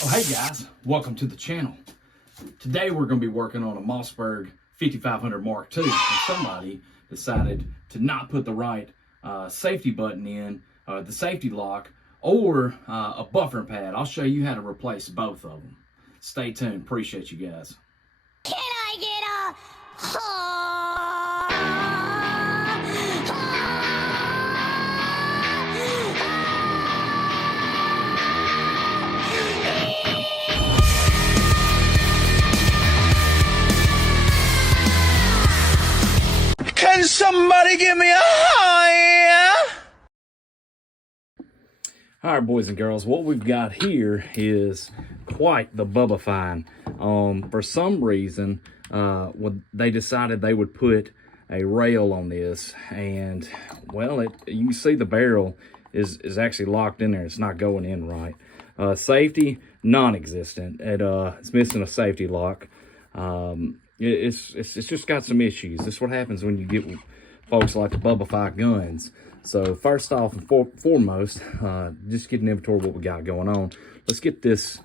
Oh, hey guys, welcome to the channel. Today we're going to be working on a Mossberg 5500 Mark II. And somebody decided to not put the right safety button in, the safety lock, or a buffering pad. I'll show you how to replace both of them. Stay tuned. Appreciate you guys. Can I get a Can somebody give me a high? All right, boys and girls, what we've got here is quite the Bubba find. For some reason, they decided they would put a rail on this, and well, you can see the barrel is actually locked in there. It's not going in right. Safety, non-existent. It's missing a safety lock. It's just got some issues. This is what happens when you get folks like the Bubba guns. So first off and foremost, just get an inventory of what we got going on. Let's get this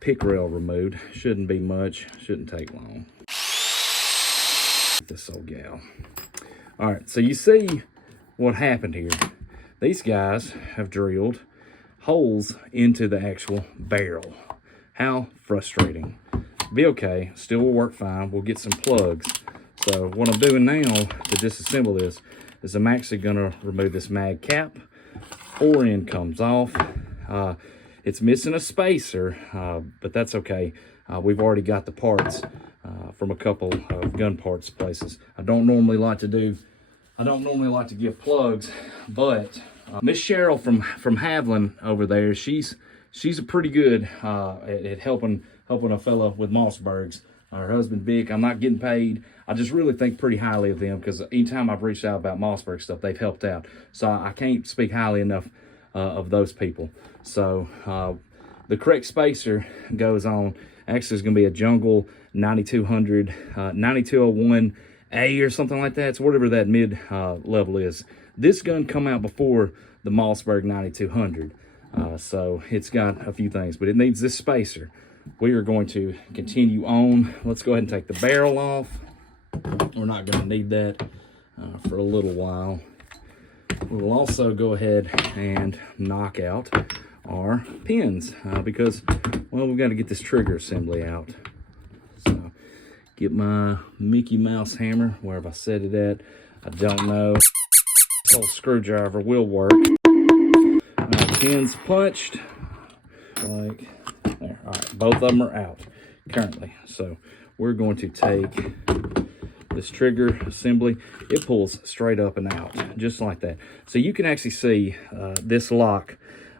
pick rail removed. Shouldn't be much. Shouldn't take long. This old gal. All right, so you see what happened here. These guys have drilled holes into the actual barrel. How frustrating. Be okay, still will work fine. We'll get some plugs. So what I'm doing now to disassemble this is I'm actually gonna remove this mag cap. Fore end comes off. It's missing a spacer, but that's okay. We've already got the parts from a couple of gun parts places. I don't normally like to give plugs, but Miss Cheryl from Haviland over there, she's a pretty good at helping a fella with Mossbergs. Her husband Vic, I'm not getting paid. I just really think pretty highly of them because anytime I've reached out about Mossberg stuff, they've helped out. So I can't speak highly enough of those people. So the correct spacer goes on. Actually, it's going to be a Jungle 9200, 9201A or something like that. It's whatever that mid level is. This gun come out before the Mossberg 9200. So it's got a few things, but it needs this spacer. We are going to continue on. Let's go ahead and take the barrel off. We're not going to need that for a little while. We will also go ahead and knock out our pins because, well, we've got to get this trigger assembly out. So, get my Mickey Mouse hammer. Where have I set it at? I don't know. This old screwdriver will work. Pins punched. Like there. All right, both of them are out currently. So we're going to take this trigger assembly. It pulls straight up and out, just like that. So you can actually see this lock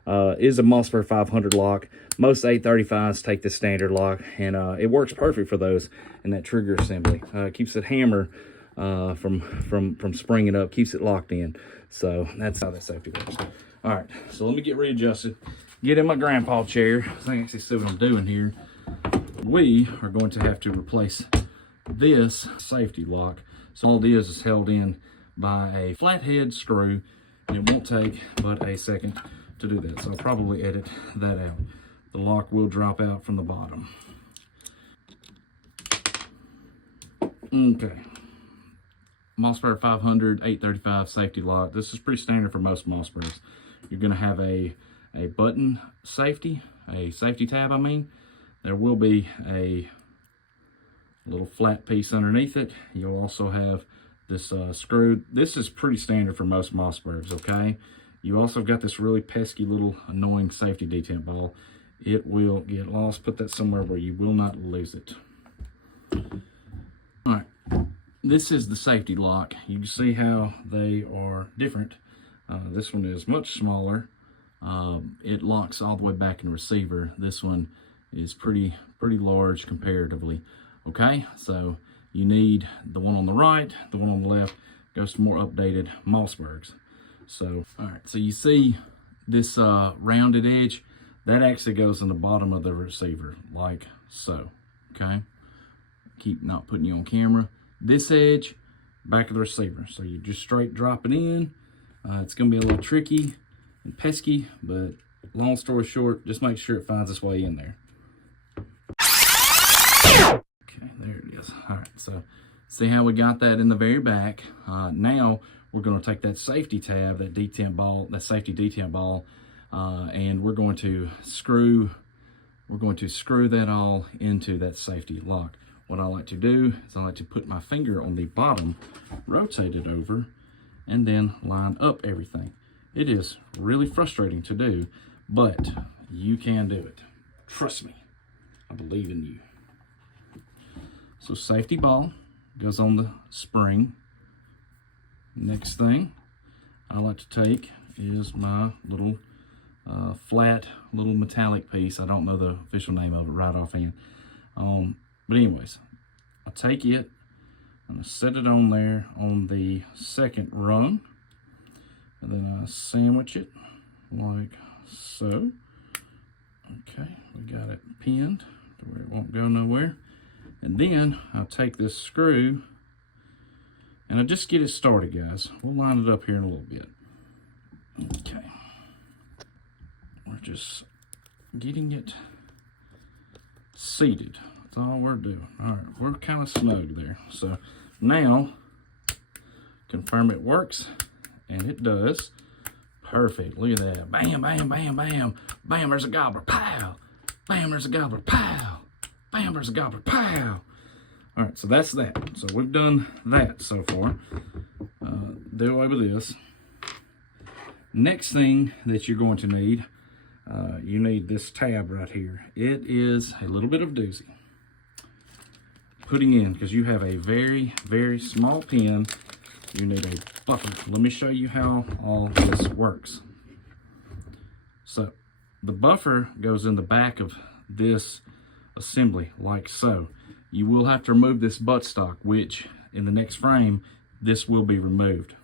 is a Mossberg 500 lock. Most 835s take the standard lock, and it works perfect for those in that trigger assembly. Keeps that hammer from springing up, keeps it locked in. So that's how that safety works. All right, so let me get readjusted. Get in my grandpa chair. I can actually see what I'm doing here. We are going to have to replace this safety lock. So all it is held in by a flathead screw, and it won't take but a second to do that. So I'll probably edit that out. The lock will drop out from the bottom. Okay. Mossberg 500 835 safety lock. This is pretty standard for most Mossbergs. You're going to have a button safety, a safety tab, I mean. There will be a little flat piece underneath it. You'll also have this screw. This is pretty standard for most Mossbergs, okay? You also got this really pesky little annoying safety detent ball. It will get lost. Put that somewhere where you will not lose it. All right, this is the safety lock. You can see how they are different. This one is much smaller. It locks all the way back in the receiver. This one is pretty large comparatively. Okay, so you need the one on the right, the one on the left goes to more updated Mossbergs. So, all right, so you see this rounded edge, that actually goes in the bottom of the receiver, like so, okay? Keep not putting you on camera. This edge, back of the receiver. So you just straight drop it in. It's gonna be a little tricky and pesky, but long story short, just make sure it finds its way in there. Okay, there it is. All right, so see how we got that in the very back. Now we're going to take that safety tab, that detent ball, that safety detent ball, and we're going to screw that all into that safety lock. What I like to do is I like to put my finger on the bottom, rotate it over, and then line up everything. It is really frustrating to do, but you can do it. Trust me, I believe in you. So safety ball goes on the spring. Next thing I like to take is my little flat little metallic piece. I don't know the official name of it right offhand. But anyways, I take it and I set it on there on the second rung, and then I sandwich it like so. Okay, we got it pinned to where it won't go nowhere. And then I'll take this screw and I'll just get it started, guys. We'll line it up here in a little bit. Okay. We're just getting it seated. That's all we're doing. All right, we're kind of snug there. So now, confirm it works, and it does. Perfect, look at that. Bam, bam, bam, bam. Bam, there's a gobbler, pow. Bam, there's a gobbler, pow. Bam, there's a gobbler, pow. All right, so that's that. So we've done that so far. Do away with this. Next thing that you're going to need, you need this tab right here. It is a little bit of doozy. Putting in, because you have a very, very small pin, you need a buffer. Let me show you how all this works. So the buffer goes in the back of this assembly like so. You will have to remove this buttstock, which in the next frame, this will be removed.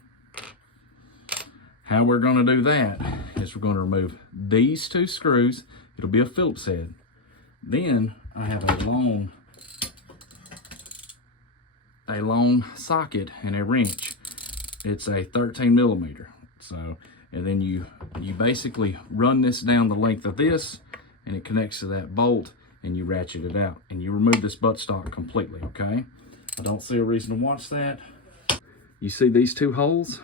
How we're going to do that is we're going to remove these two screws. It'll be a Phillips head. Then I have a long socket and a wrench. It's a 13 millimeter. So, and then you basically run this down the length of this, and it connects to that bolt, and you ratchet it out, and you remove this buttstock completely. Okay. I don't see a reason to watch that. You see these two holes?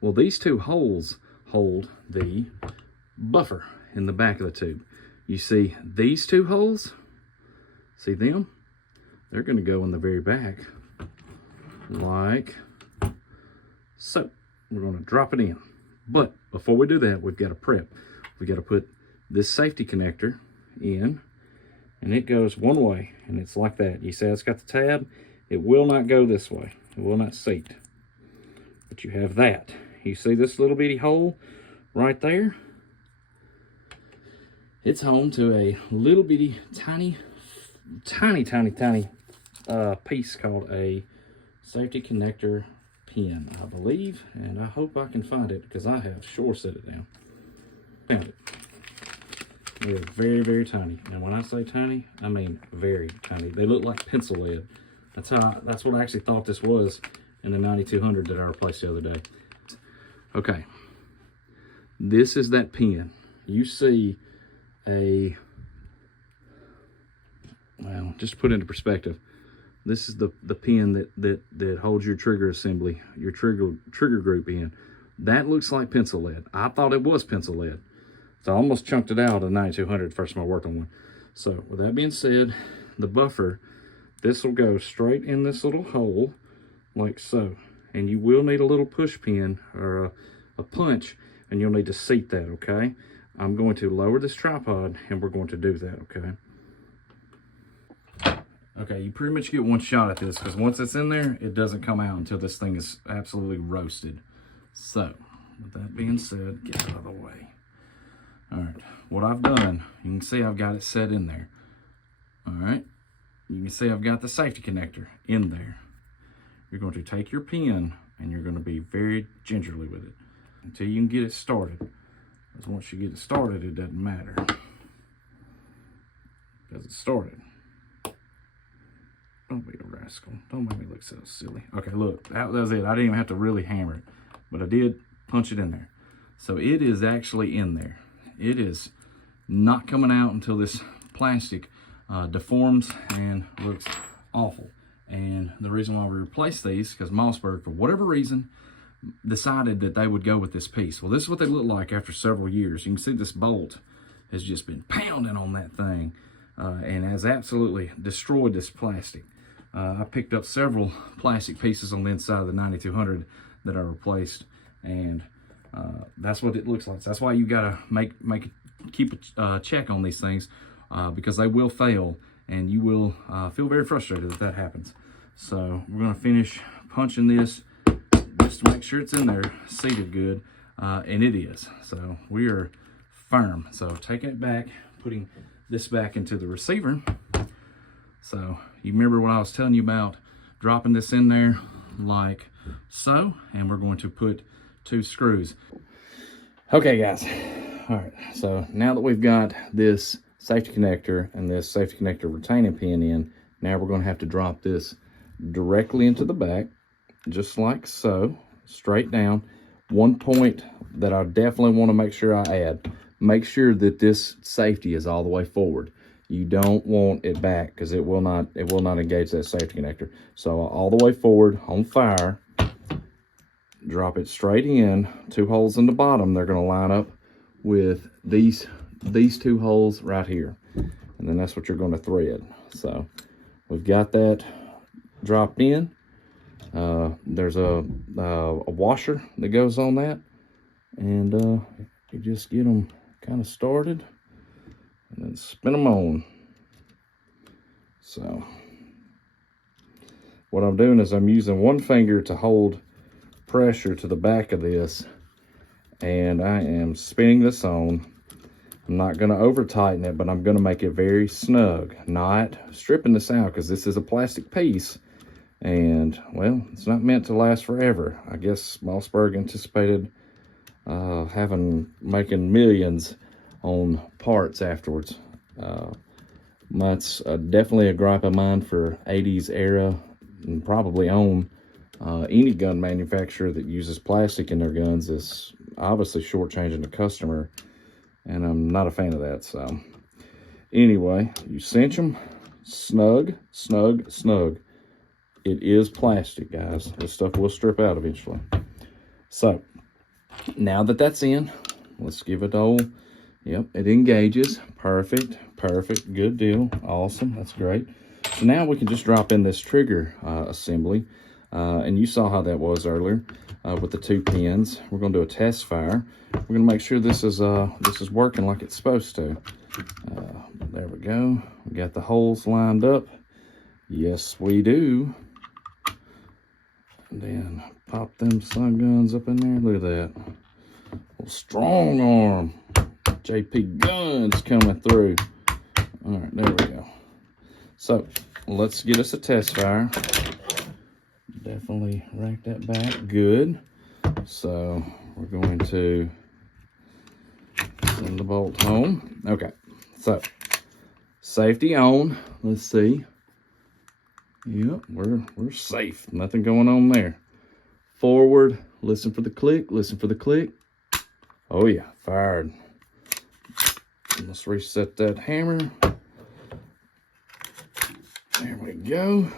Well, these two holes hold the buffer in the back of the tube. You see these two holes? See them? They're going to go in the very back like so. We're going to drop it in. But before we do that, we've got to prep. We've got to put this safety connector in, and it goes one way, and it's like that. You see it's got the tab? It will not go this way. It will not seat. But you have that. You see this little bitty hole right there? It's home to a little bitty tiny piece called a safety connector pin, I believe, and I hope I can find it because I have sure set it down. Found it. They're very, very tiny. And when I say tiny, I mean very tiny. They look like pencil lead. That's what I actually thought this was in the 9200 that I replaced the other day. Okay, this is that pin. You see well, just to put it into perspective, this is the pin that holds your trigger assembly, your trigger group in. That looks like pencil lead. I thought it was pencil lead. So I almost chunked it out of the 9200 first time I worked on one. So with that being said, the buffer, this will go straight in this little hole like so. And you will need a little push pin or a punch, and you'll need to seat that, okay? I'm going to lower this tripod, and we're going to do that, okay? Okay, you pretty much get one shot at this, because once it's in there, it doesn't come out until this thing is absolutely roasted. So, with that being said, get out of the way. All right, what I've done, you can see I've got it set in there. All right, you can see I've got the safety connector in there. You're going to take your pin and you're going to be very gingerly with it until you can get it started. Because once you get it started, it doesn't matter. Because it's started. Don't be a rascal. Don't make me look so silly. Okay, look, that was it. I didn't even have to really hammer it, but I did punch it in there. So it is actually in there. it is not coming out until this plastic deforms and looks awful. And the reason why we replaced these, because Mossberg, for whatever reason, decided that they would go with this piece. Well, this is what they look like after several years. You can see this bolt has just been pounding on that thing and has absolutely destroyed this plastic. I picked up several plastic pieces on the inside of the 9200 that I replaced, and that's what it looks like. So that's why you gotta keep a check on these things because they will fail, and you will feel very frustrated if that happens. So we're gonna finish punching this just to make sure it's in there, seated good, and it is. So we are firm. So taking it back, putting this back into the receiver. So you remember what I was telling you about dropping this in there like so, and we're going to put 2 screws. Okay guys, all right, so now that we've got this safety connector and this safety connector retaining pin in, now we're going to have to drop this directly into the back, just like so, straight down. One point that I definitely want to make sure I add, make sure that this safety is all the way forward. You don't want it back because it will not engage that safety connector. So all the way forward on fire, drop it straight in. 2 holes in the bottom, they're going to line up with these 2 holes right here, and then that's what you're going to thread. So we've got that dropped in. There's a washer that goes on that, and you just get them kind of started and then spin them on. So what I'm doing is I'm using one finger to hold pressure to the back of this, and I am spinning this on. I'm not going to over tighten it, but I'm going to make it very snug, not stripping this out because this is a plastic piece, and well, it's not meant to last forever. I guess Mossberg anticipated making millions on parts afterwards. That's definitely a gripe of mine for 80s era, and probably on any gun manufacturer that uses plastic in their guns is obviously shortchanging the customer, and I'm not a fan of that. So anyway, you cinch them snug, snug, snug. It is plastic, guys. This stuff will strip out eventually. So now that that's in, let's give it a whole. Yep, it engages. Perfect, perfect, good deal. Awesome, that's great. So now we can just drop in this trigger assembly. And you saw how that was earlier with the 2 pins. We're going to do a test fire. We're going to make sure this is working like it's supposed to. There we go. We got the holes lined up. Yes, we do. And then pop them sun guns up in there. Look at that. Little strong arm. JP guns coming through. All right, there we go. So let's get us a test fire. Definitely rack that back good. So we're going to send the bolt home. Okay, so safety on. Let's see. Yep, we're safe. Nothing going on there. Forward. Listen for the click. Listen for the click. Oh yeah, fired. Let's reset that hammer. There we go.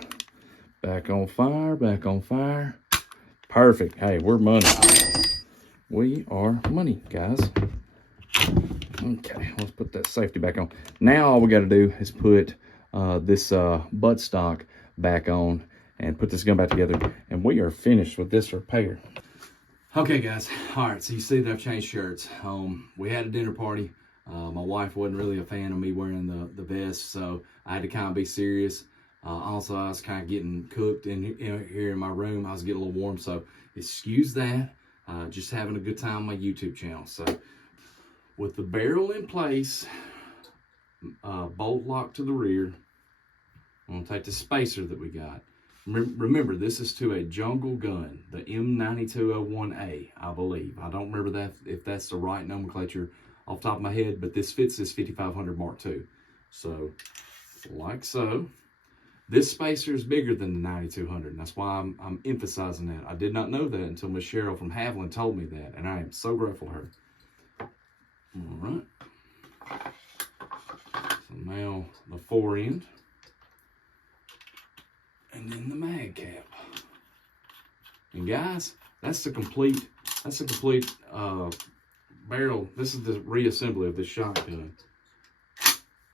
Back on fire, back on fire. Perfect. Hey, we're money. We are money, guys. Okay, let's put that safety back on. Now all we got to do is put this buttstock back on and put this gun back together, and we are finished with this repair. Okay, guys. All right, so you see that I've changed shirts. We had a dinner party. My wife wasn't really a fan of me wearing the vest, so I had to kind of be serious. Also, I was kind of getting cooked in here in my room. I was getting a little warm, so excuse that. Just having a good time on my YouTube channel. So with the barrel in place, bolt lock to the rear, I'm going to take the spacer that we got. Remember, this is to a jungle gun, the M9201A, I believe. I don't remember that if that's the right nomenclature off the top of my head, but this fits this 5500 Mark II. So, like so. This spacer is bigger than the 9200, and that's why I'm emphasizing that. I did not know that until Miss Cheryl from Haviland told me that, and I am so grateful to her. All right, So now the fore end. And then the mag cap. And guys, that's the complete barrel. This is the reassembly of this shotgun.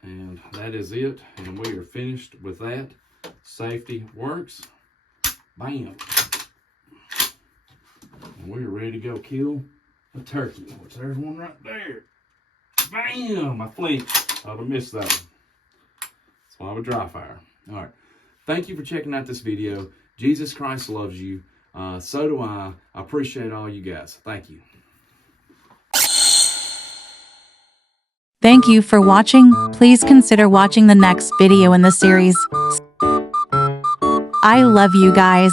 And that is it. And we are finished with that. Safety works. Bam. And we are ready to go kill a turkey. Which there's one right there. Bam! I flinched. I'd have missed that one. That's why I would dry fire. All right. Thank you for checking out this video. Jesus Christ loves you. So do I. I appreciate all you guys. Thank you. Thank you for watching. Please consider watching the next video in the series. I love you guys.